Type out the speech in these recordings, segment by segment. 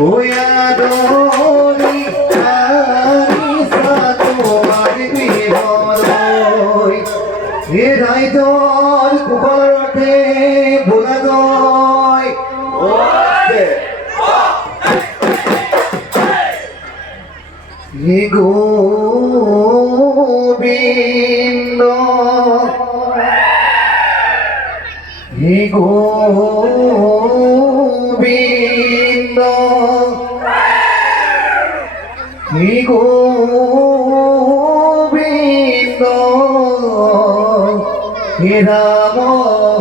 ওয়াদরি আনিসা তোমার বিহরই এ রাইদর কুকরতে বুলাদয় হে গোবিন্দ হে গোবিন্দ হে গোবিন্দ হে রাম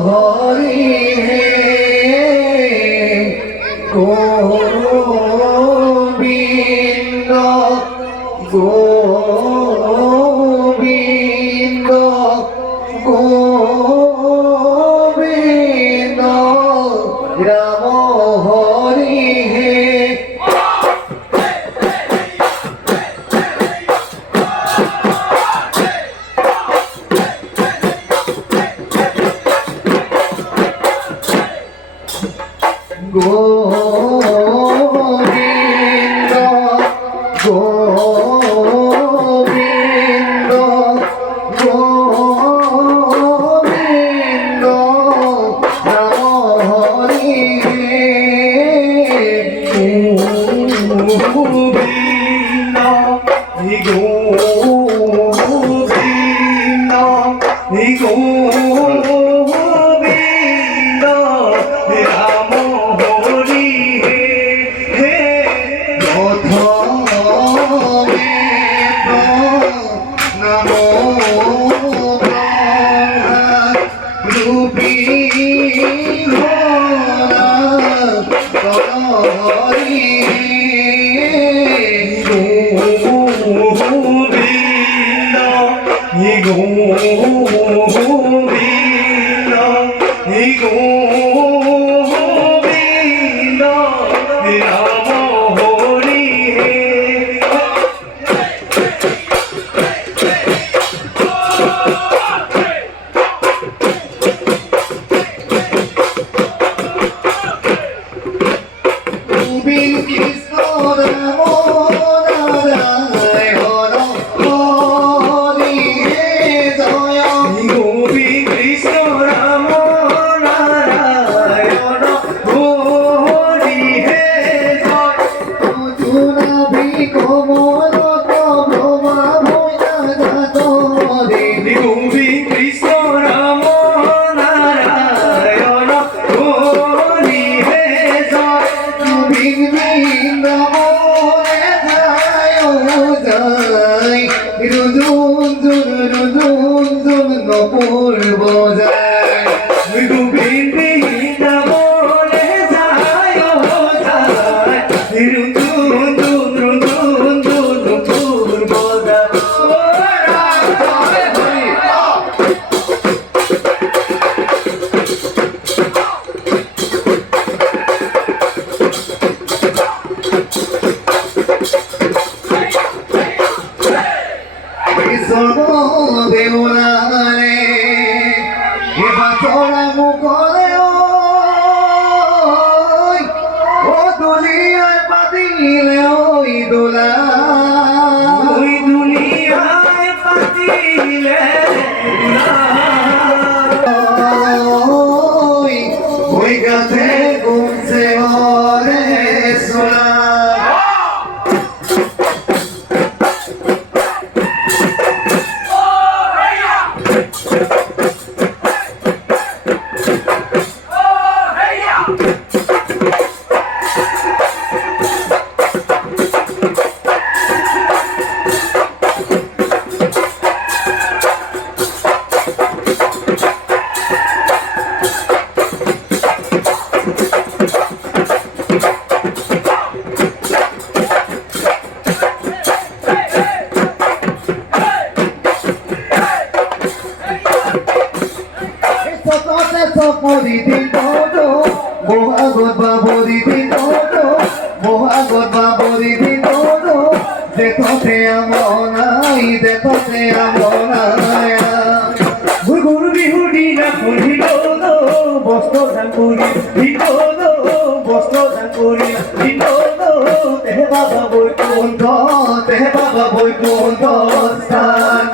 হরি হে গোবিন্দ গোবিন্দ গোবিন্দ রাম হরি হে গোবিন্দ গোবিন্দ গোবিন্দ রাম হরি গোবিন্দ গোবিন্দ গোবিন্দ রাম হরি হে নমো রূপী হরি গোবিন্দ গোবিন্দ গোবিন্দ রাম হরি হে গোবিন্দ কৃষ্ণ রাম নারায়ণ হরি হে জয় গোবিন্দ কৃষ্ণ রাম নারায়ণ হরি হে জয় অর্জুনাভি কমল ব্রহ্মা ভূয়া জাত রে গোবিন্দ কৃষ্ণ রাম নারায়ণ হরি হে জয় গোবিন্দ বলে যায় যায় রুদুন নপুর বজায় গোবিন্দ বলে যায় যায় রুদুন নপুর বজায় দেওয়ারে এবার তোরা মুখরে ও দুনিয়ায় পাতিলে ওই দোলা ওই দুনিয়ায় পাতিলে ওই গাছে ঘুমছে ওরে সোনা Moridi todo, Mohagot Baboridi todo, Mohagot Baboridi todo, de tote amonai, de tote amonai. Guru bihudi na puri todo, bosto na puri, todo, bosto na puri, todo. হে বাবা বৈকুণ্ঠ হে বাবা বৈকুণ্ঠ স্থান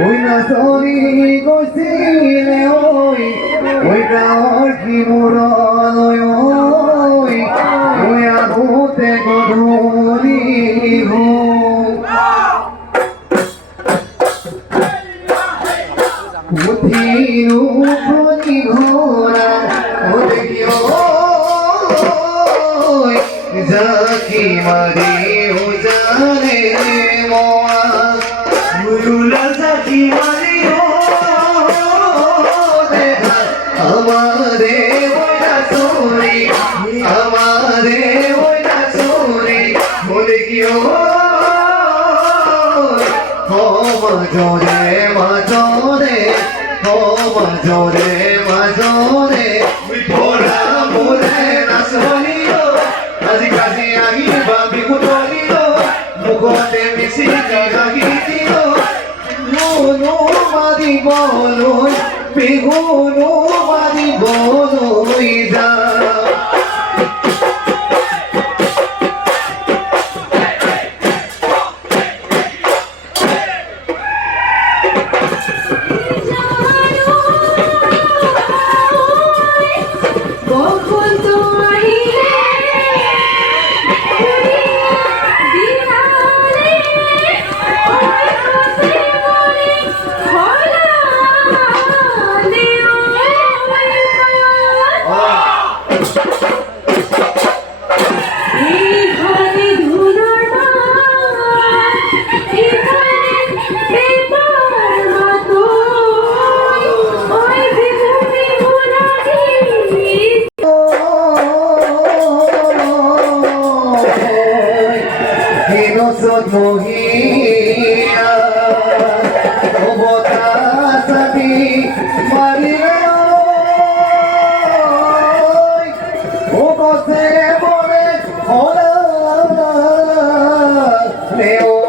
Oi na sori gosile oi gaor ki murano oi adute godoni ho Uthinu koni ghora odekio jaki mari ho jane moa Murula jaki mari ho dekha amare oina sori amare oina sori odekio majore pora mure nasonio azikazi agi babi kutonio mugote misiki agitio no madi bolo biguno madi bolo ida Mohia, obota sati marioi, obose more hola leo.